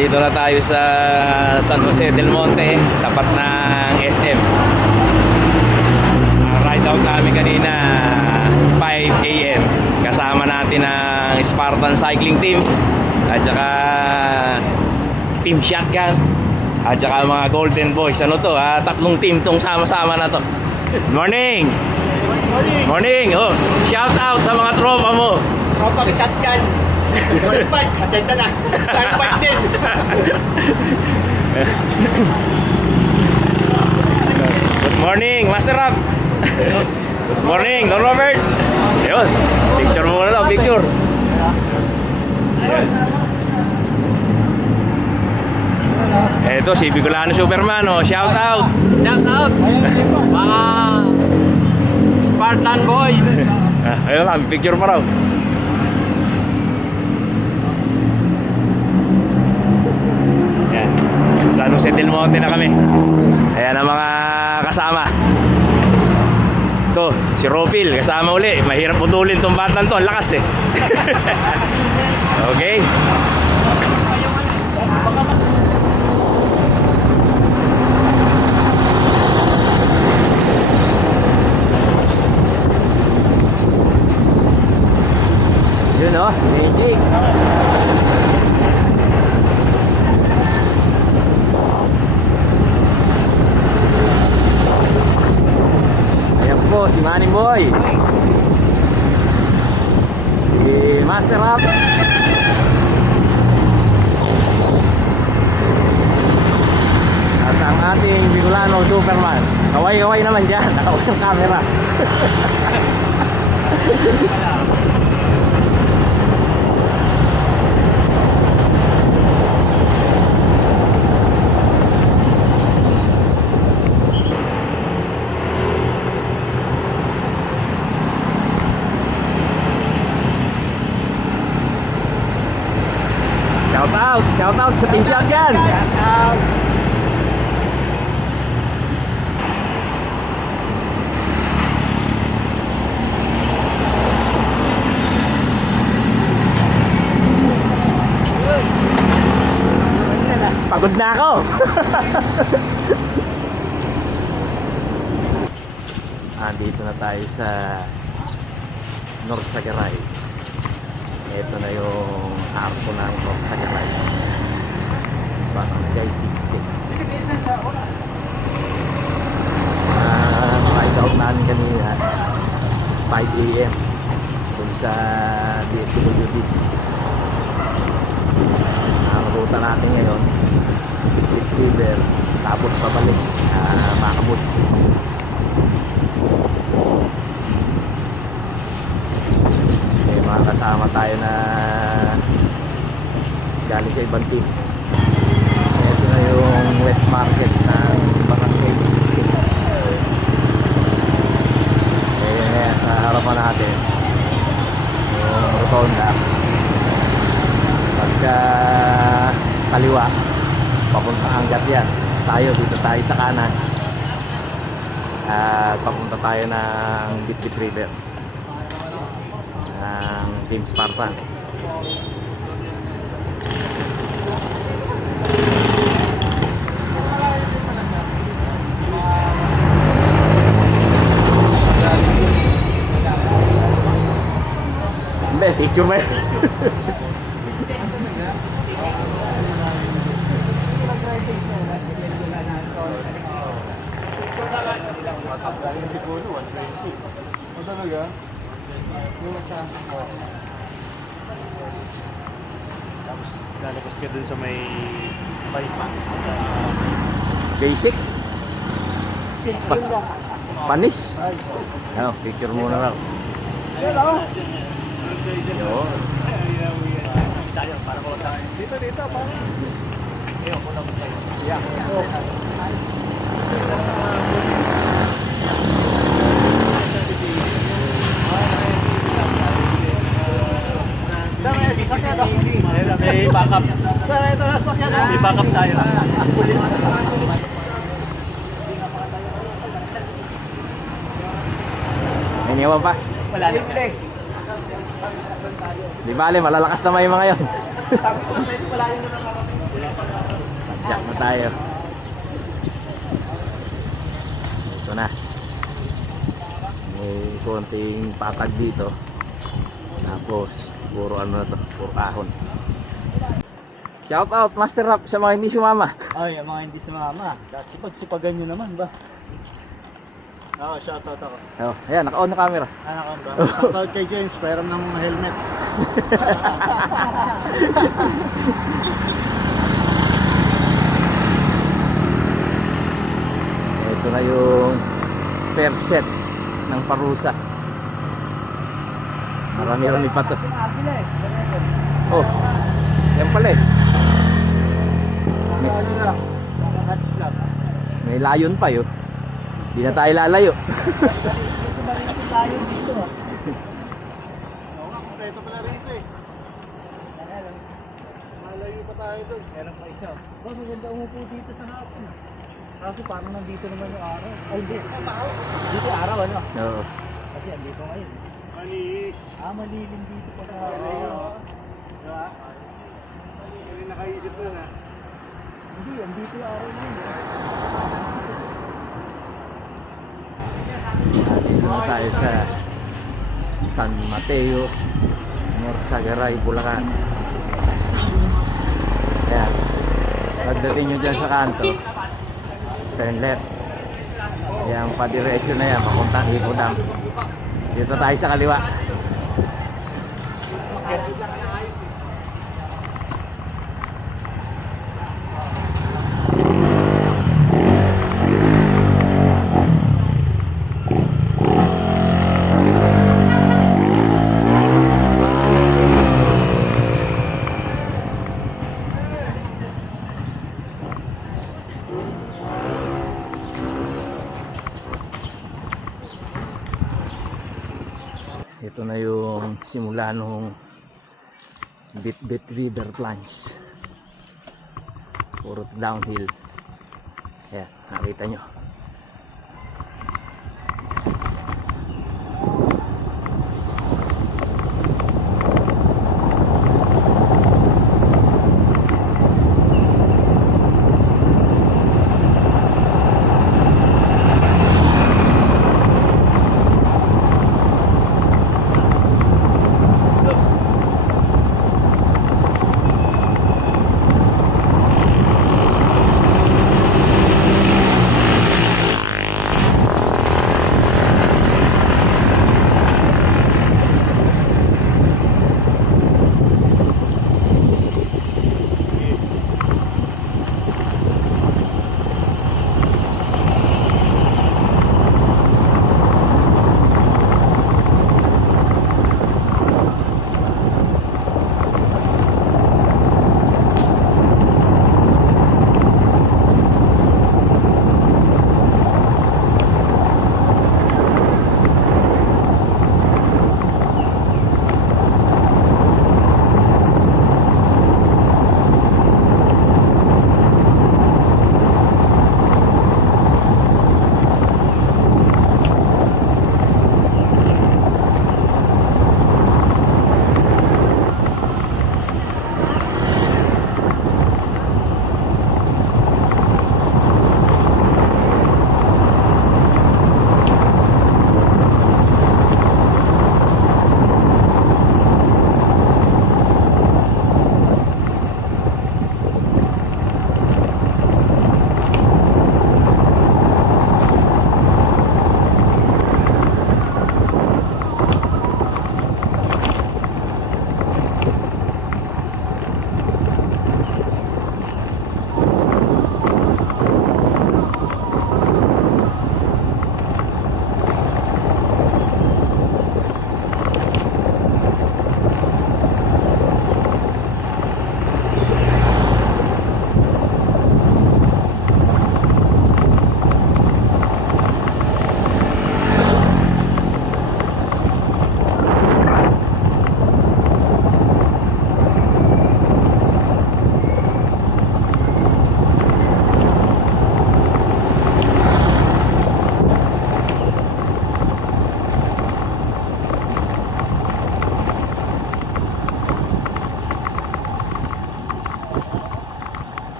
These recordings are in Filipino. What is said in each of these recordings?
Nandito na tayo sa San Jose del Monte, tapat ng SM. Ang ride out namin kanina 5 AM. Kasama natin ang Spartan Cycling Team at saka Team Shotgun at saka mga Golden Boys. Ano to ha? Tatlong team tong sama-sama na to. Good morning! Morning! Morning! Oh, shout out sa mga tropa mo. Tropa Shotgun. Fight, pasensya na. Fight din. Good morning, Master Rob. Good morning, Don Robert. Ayun, picture mo muna daw, picture. Eto si Bicolano Superman, oh, shout out. Shout out. Mga Spartan boys. Ayun lang, picture pa raw. Yan. San Jose del Monte na kami. Ayan ang mga kasama. Ito, si Ropil, kasama uli. Mahirap putulin tong batang to, ang lakas eh. Okay. Yun o, magic. Ayan po, si Manny Boy. Si Master Rob. At ang ating Bicolano Superman. Kaway-kaway naman dyan, nakaway yung camera. Shout out sa Team Shotgun. Pagod na ako. Andito na tayo sa North Sagaray. Ito na yung arko ng North Sagaray. Barangay Tigtig. Ride out namin kanina 5 AM dun sa DSWD. Ang ruta natin ngayon Deep River, tapos pabalik Macabud. May mga kasama tayo na galing sa ibang team. Ito na yung wet market ng Barangay Tigtig. Ayan sa harapan natin yung rotonda. Pagka kaliwa papunta hanggat yan, tayo dito tayo sa kanan at papunta tayo ng Deep River ng Team Spartan. Hindi, picture ba? Tapos lalabas ka dun sa may bypass. Basic? Panis? Ano, picture muna lang. Yun. Dito, parang. Ayun, kuna mo tayo. Yeah. May backup. May backup tayo. May iniwan pa? Wala na. Di bale, malalakas naman yung mga yun. Wala tayo. Ito na. May konting patag dito. Tapos puro ano na to, puro kahon. Shout out Master Rap sa mga hindi sumama. Ay, ang mga hindi sumama. Sipag-sipagan nyo naman ba? Oo, shoutout ako. Oh, ayan, naka-on na camera. Anak ko ba? Shoutout kay James, pairam ng mga helmet. Ito na yung per set ng parusa. Marami-rami pa to. Oh, yan pala eh. May layon pa yun. Hindi na tayo lalayo. Oo nga, kompleto pala rito eh. Malayo pa tayo doon. Meron pa isa. Ba, maganda umupo dito sa hapon. Kaso parang nandito naman yung araw. Ay, hindi. Dito araw, ano? Oo. Kasi andito ngayon. Manis. Malilim dito pa sa hapon. Diba? Hindi nakaisip nun ha. Hindi, andito yung araw ngayon. Dito na tayo sa San Mateo, Norsagaray, Bulacan. Ayan. Pagdating nyo dyan sa kanto, turn left. Ayan, padiretso na yan, papuntang Ipo Dam. Dito tayo sa kaliwa. Ito na yung simula nung Bit River Plunge. Puro downhill. Ayan, nakita nyo.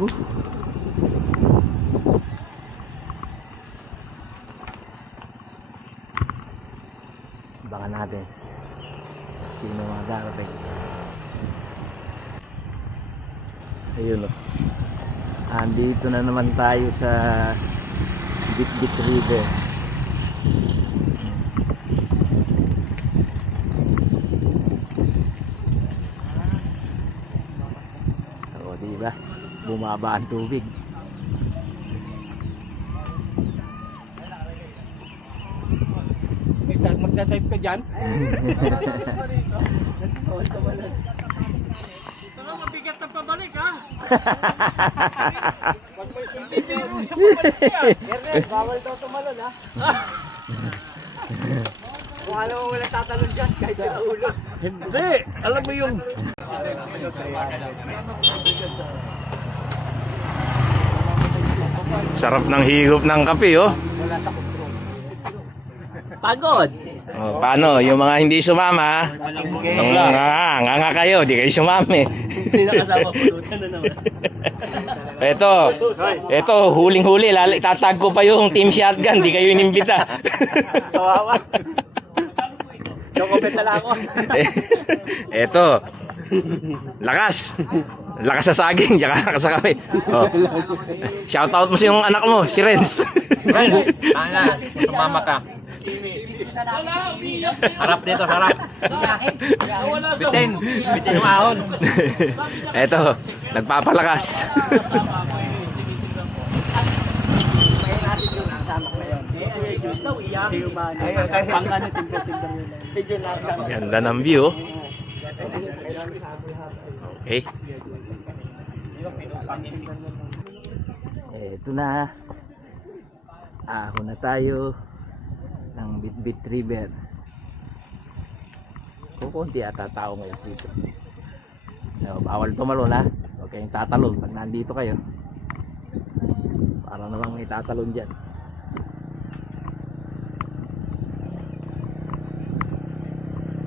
Baka natin sino mga darating. Ayun o. Andito na naman tayo sa Bitbit River. O diba? Bumaba ang tubig. Magta-type ka dyan? Ito nga, mabigat na pabalik ha. Pag may sundin niyo, Ernest, bawal daw tumalon ha. Kung alam mo wala tatalon dyan, kahit sa ulo. Hindi! Alam mo yung sarap ng higop ng kape oh. Wala sa control. Pagod. Oh, paano yung mga hindi sumama? Nga kayo, di kayo sumami. Hindi nakasama pulutan na naman. Ito, huling-huli, itatag ko pa yung team shotgun, di kayo inimbita. Kawawa. Comment na lang ako. Ito, lakas. Lakas sa saging, tsaka lakas sa kape. Oh. Shoutout mo sa yung anak mo, si Renz. Ana, sumama ka. Harap dito, harap. Bitin yung ahon. Eto, nagpapalakas. Ganda ng view. Okay. Eto na. Ahon na tayo ng Bitbit River. Kukunti ata tao ngayon dito. Bawal tumalon ha. Huwag kayong tatalon pag nandito kayo. Para namang may tatalon dyan.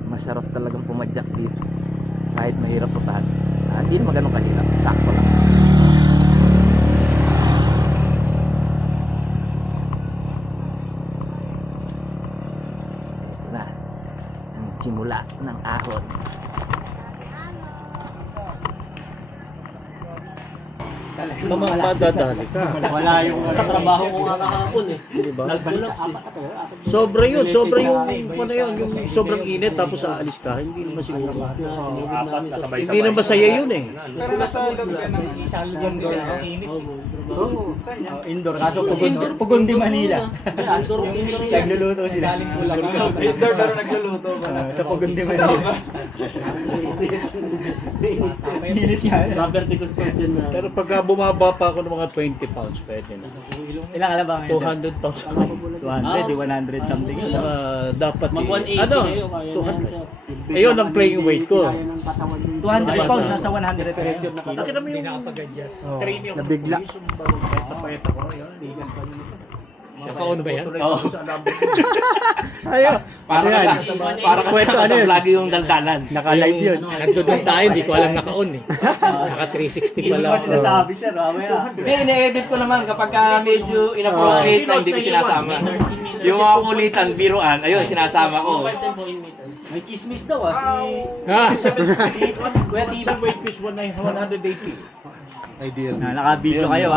Masarap talagang pumadyak dito. Kahit mahirap putahan. Hindi naman ganun kahirap. Sakto lang. Simula ng ahon. Madadali ka. Wala yung Trabaho ko nga kahapon eh. Diba? Sobra yun. Sobra yung ano yun, yung sobrang init tapos aalis ka. Hindi naman siguro. Hindi naman masaya yun eh. Pero nasa loob yan ng isang indoor ang init. Indoor. Kaso Pugundi, Manila. Nagluluto sila. Indoor pero nagluluto. Sa Pugundi, Manila. Init yan. Robert de Custodian na. Pero pagka bumaba pa ako ng mga 20 pounds, pwede na. Ilang alam ba ngayon? 200 pounds. 200, 100 something. Dapat Mag 180 ano? kayo, kaya 200. Ayun ang playing weight ko. 200 pounds nasa 100 per head yun. Nakita mo yung training ako. Nabigla. Payat ako. Ayun, ligas pa yun isa. Nakaon ba yan? Oo. Ayun. Para kasi Kwento, nasa ano yun? vlog yung daldalan. Naka-live yun. Nagdudod tayo, hindi ko alam nakaon eh. Naka 360 pala. sinasabi sir, mamaya. Hindi, ine-edit ko naman kapag medyo inappropriate na hindi ko sinasama. Yung mga kulitan, biruan, ayun, sinasama ko. May chismis daw si Kuya Tito. Weight is 180. Ideal. Naka-video kayo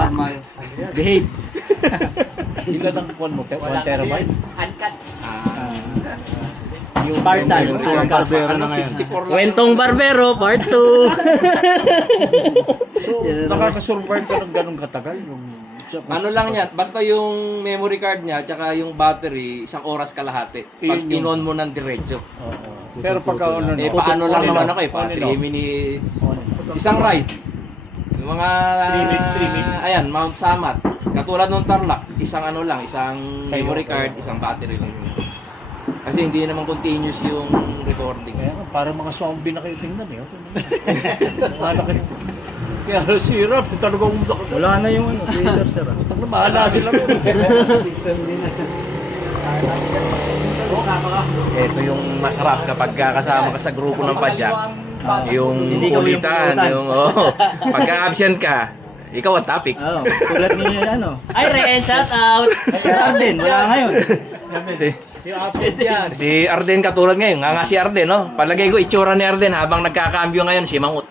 Behave. Ilan ang kuwan mo? 1 terabyte? Uncut. Yung Spartan. Yung Barbero na ngayon. 64 lang. Kwentong Barbero, part 2. So, nakaka-survive ka ng ganong katagal? Ano lang yan, basta yung memory card niya tsaka yung battery, 1 oras kalahati. Pag Yun yung- in-on mo ng diretso. Pero pagka ano, Eh paano lang naman ako eh, pa 3 minutes. Isang ride. Yung mga 3 minutes. Ayan, Mount Samat. Katulad nung Tarlac, isang ano lang, isang memory card, isang battery lang. Kasi hindi naman continuous yung recording. Kaya parang mga zombie na kayo tingnan eh. Wala kayo. Kaya sira, talagang Wala na yung Twitter sir. Putang na bahala sila mo. Ito yung masarap kapag kasama ka sa grupo ng padyak. Yung Hindi ka kulitan, yung yung pagka absent ka, Ikaw ang topic. Oo, tulad ni ano. Ay, Reen, shout out! Ay, Arden, wala ngayon. Si, Yung absent yan. si Arden katulad ngayon. Nga si Arden, no? Palagay ko itsura ni Arden habang nagkakambyo ngayon si Mangut.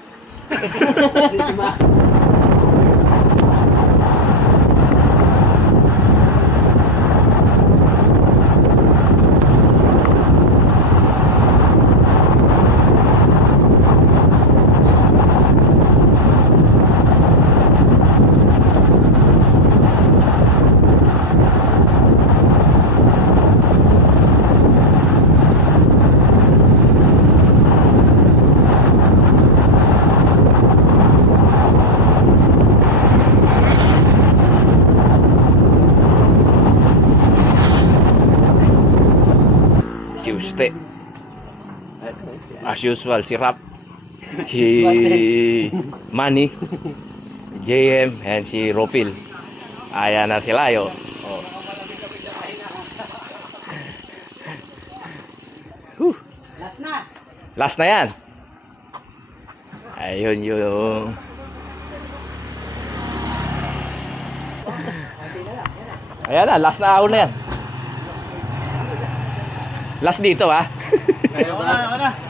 Si Uste. As usual, si Rap. Si Manny. JM and si Ropil. Ayan na sila yo. Oh. Last na yan. Ayun yung ayan na, last na ahon na yan. Last dito ha.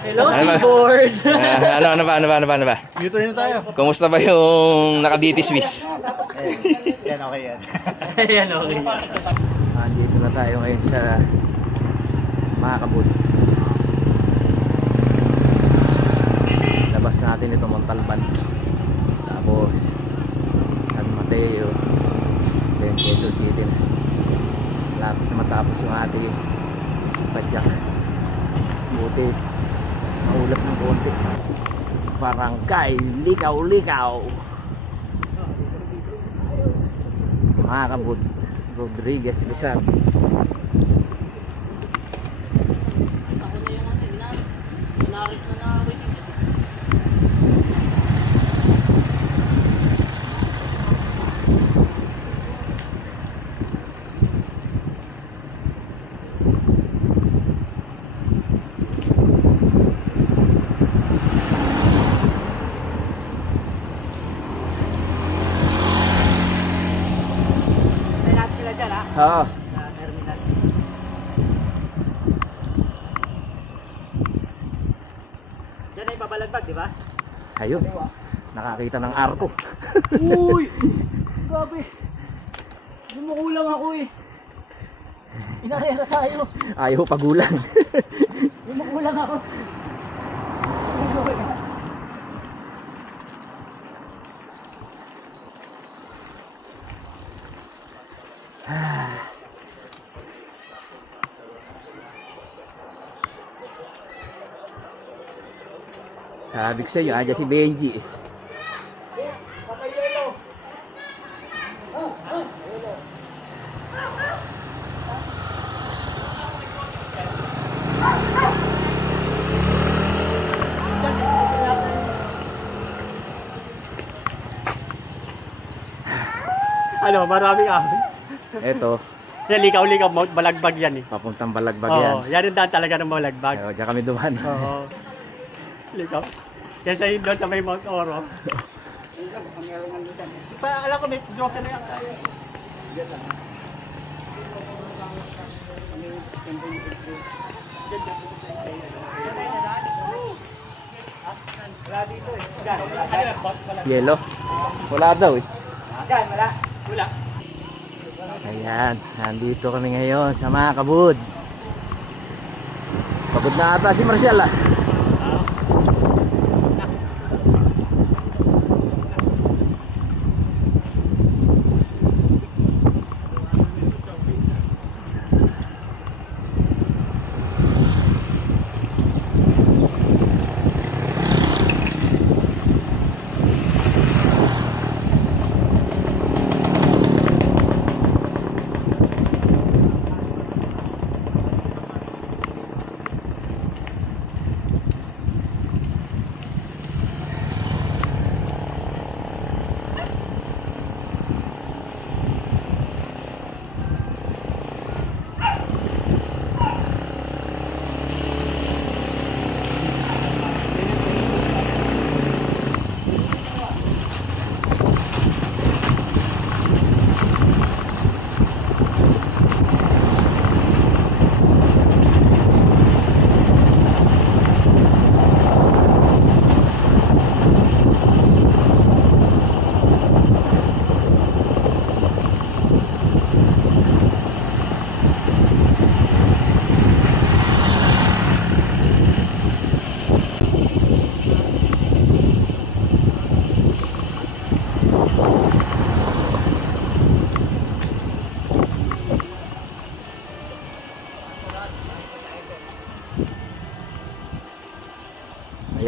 Hello, seaboard! Ano ba? Dito na tayo. Kumusta ba yung naka-DT Swiss? Yan, okay yan. Ayan, okay. Andito na tayo ngayon sa Makakabud. Labas natin ito Montalban. Tapos San Mateo. Then Quezon City na. Lapit na matapos yung ating padyak. Buti maulap ng konti. Barangay Likaw-Likaw. Makakabud Rodriguez Rizal. Oo. Yan ay babalagbag, di ba? Ayun. Nakakita ng arko. Uy! Grabe. Lumukulang ako eh. Inarera tayo. Ayaw pagulan. Lumukulang ako. Sabi ko sa inyo, aja si Benji. Ano, maraming ahon. Eto, Yan, likaw-likaw, balagbag yan eh. papuntang Balagbag Oo, yan. yan yung daan talaga ng balagbag. Ayun, diyan kami duman. Oo. Likaw. Yan sa doon sa may Mount Oro. Pa, alam ko may drop na yan. Yellow. Wala daw eh. Yan, wala. Wala. Ayan, nandito kami ngayon sa Makakabud. Pagod na ata si Marcial ah.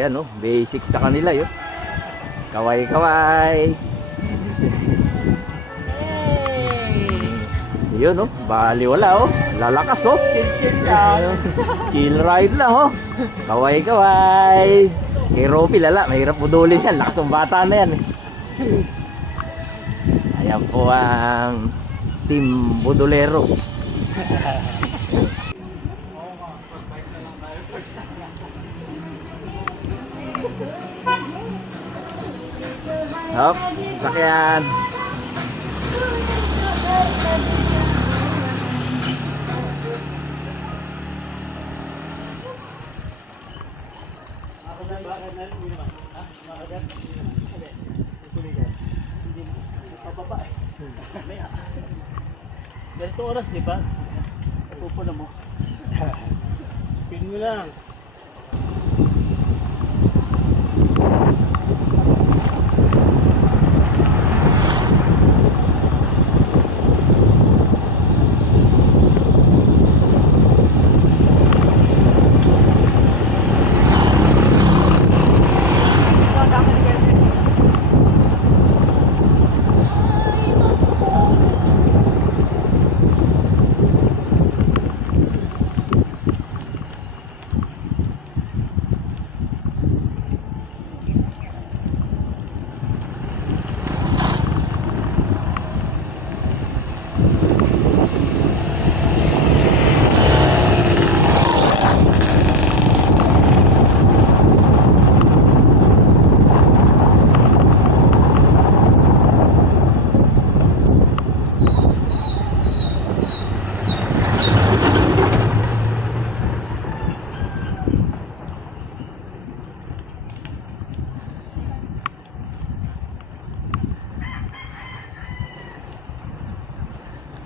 Ayan, no? Basic sa kanila yun. Kaway-kaway. Yun, no? Baliwala, oh. Lalakas, oh. Chill lang. Chill ride lang, oh. Kaway-kaway. Kay Ropi, lala. Mahirap budulin yan. Lakas ng bata na yan, eh. Ayan po ang Team Budolero. Hop, sakyan. Ganito oras, di ba? Pupuna mo. Pin mo lang.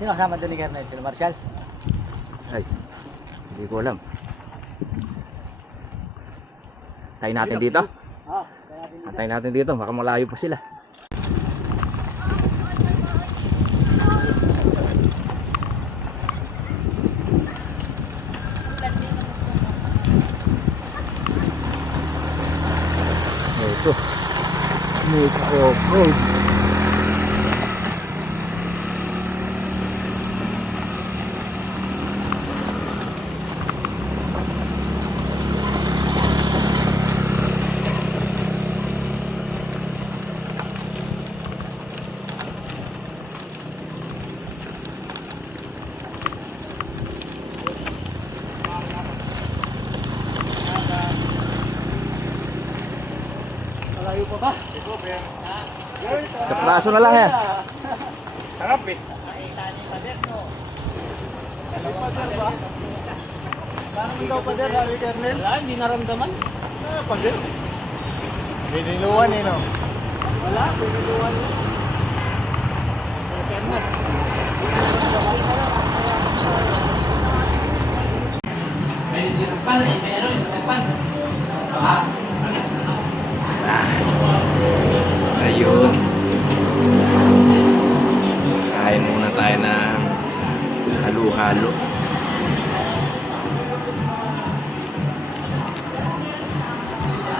Sino kasama doon ni Kernel? Sino Marshall? Ay, hindi ko alam. Tayo natin dito. Antayin natin dito. Baka malayo pa sila. Ito. Make off-road. Malayo pa ba? Sa braso na lang yan. Sarap eh. Pader ba? Parang daw pader, sabi Kernel. Wala, hindi naramdaman. Pader. Biniluan eh, no? Wala, biniluan eh. Kernel. Ayun. Kain muna tayo ng halo-halo.